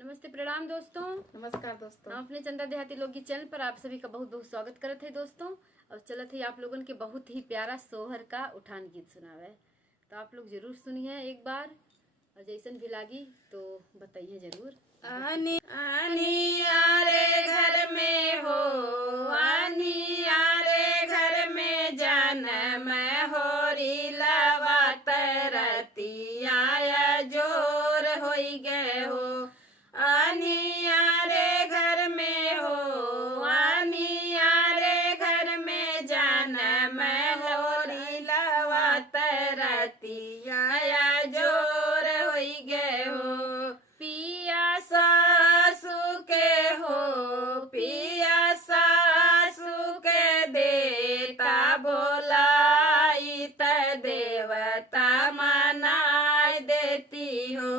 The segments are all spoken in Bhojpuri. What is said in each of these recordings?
नमस्ते, प्रणाम दोस्तों। नमस्कार दोस्तों। हम अपने चंदा देहाती लोकगीत चैनल पर आप सभी का बहुत बहुत स्वागत करते हैं दोस्तों। और चलत है आप लोगन के बहुत ही प्यारा सोहर का उठान गीत सुनावे, तो आप लोग जरूर सुनिए एक बार, और जैसन भी लागी तो बताइए जरूर। आनी रे घर में हो, आनी रे घर में जान मैं होरी लवा तरती आया जोर होई गए हो। आनी रे घर में हो, आनी रे घर में जान मैं होरी लवा तरती आया जोर होई गए हो। पिया सासू के हो, पिया सासू के देता बोलाई त देवता मनाई देती हो।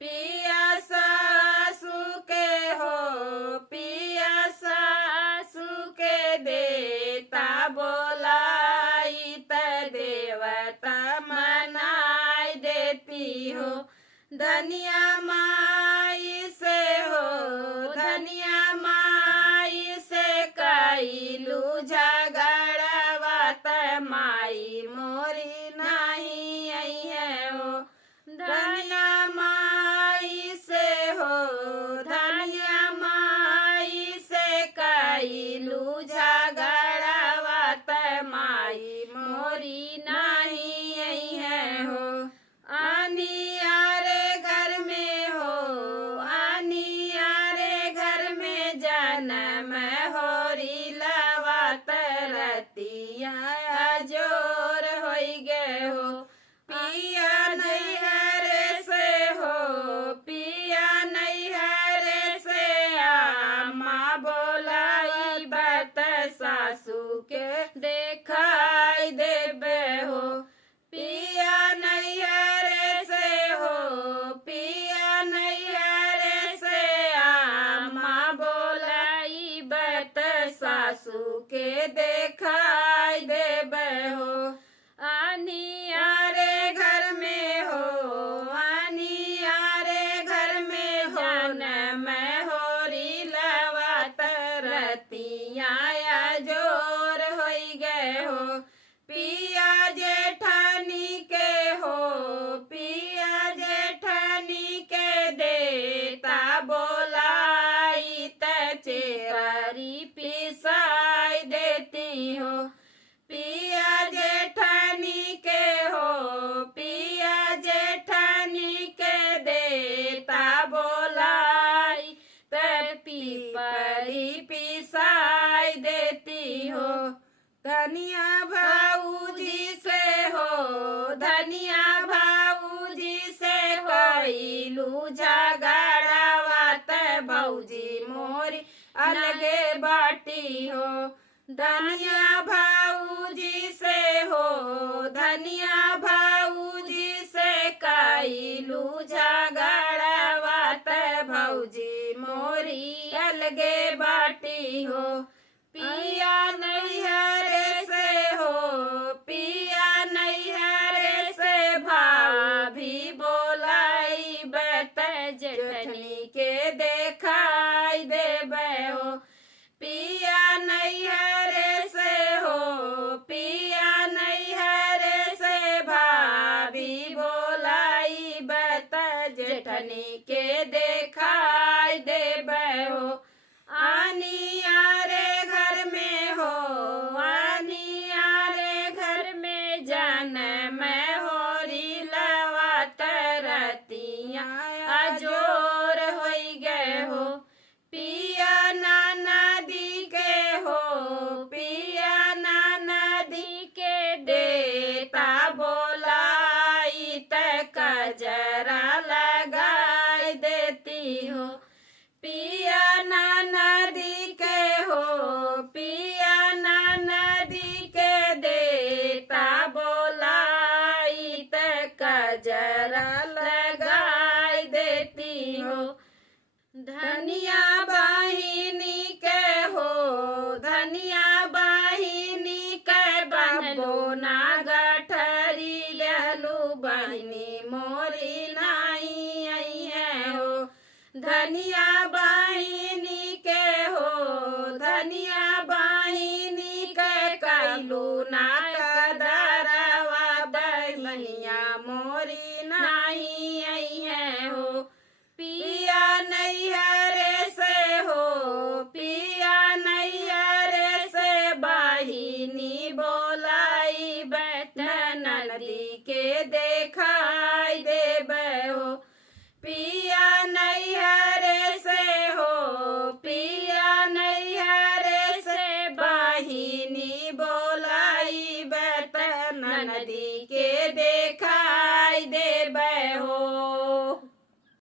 पिया सासू के हो, पिया सासू के देता बोलाई त देवता मनाई देती हो। धनिया माई से हो, धनिया माई से कैलू झगड़वा त माई मोरी नहीं आई है हो। धनिया माई से हो, धनिया माई से कैलू झगड़वा त माई मोरी नहीं आई है हो। आनी रे घर में हो, आनी रे घर में जान मैं होरी लवा तरतिया जोर होई गए हो। पिया नैहर से हो, पिया नैहर से आमा बोलाई बत सासू के देखाई देबे हो। पिया नैहर से हो, पिया नैहर से आमा बोलाई बत सासू के देखाई देबे हो। आनी रे घर में हो, आनी रे घर में जान मैं होरी लवा तरतिया जोर होई गए हो। पिया जेठानी के हो, पिया जेठानी के देता बोलाई त चेरी पिसाई देती हो। पिया जेठानी के हो, पिया जेठानी के देता बोलाई त पीपरी पिसाई देती हो। धनिया भाऊजी से हो, धनिया भाऊजी से कैलू झगड़वा त भौजी मोरी अलगे बाटी हो। धनिया भाऊजी से हो, धनिया भाऊजी से कैलू झगड़वा त भौजी मोरी अलगे बाटी हो। पिया नैहर से हो, पिया नैहर से भाभी बोलाई बत जेठनी के देखाई देबे हो। पिया नैहर से हो, पिया नैहर से भाभी बोलाई बत जेठनी के देखाई देबे हो। आनी रे घर में हो, आनी रे घर में जान मैं होरी लवा तरतिया जोर होई गए हो। पिया नदी के हो, पिया नदी के देता बोलाई त कजरा लगाई देती हो। पिया नदी के हो, पिया नदी के देता बोलाई त कजरा लगाई देती हो। धनिया बहिनी के हो, धनिया बहिनी के बबो ना गठरी लहलू बहिनी मोरी नहीं आई है हो। धनिया बहिनी के हो धनिया बहिनी के कैलू ना कदरवा बहिनिया मोरी नहीं आई है हो पिया